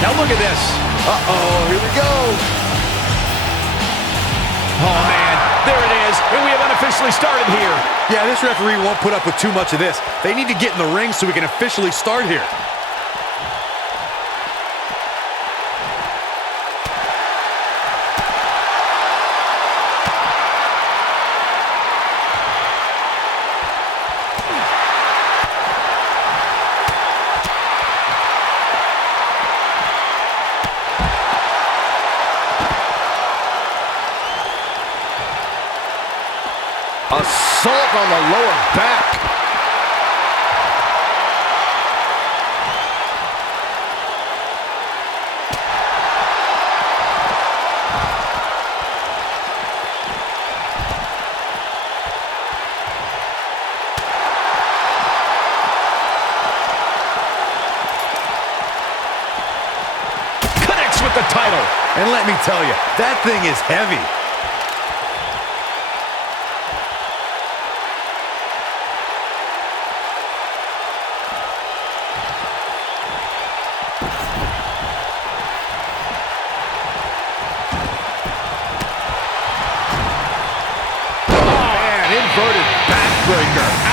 Now look at this. Uh-oh, here we go. Oh, man, there it is, and we have unofficially started here. Yeah, this referee won't put up with too much of this. They need to get in the ring so we can officially start here. Assault on the lower back. Connects with the title. And let me tell you, that thing is heavy. Inverted backbreaker.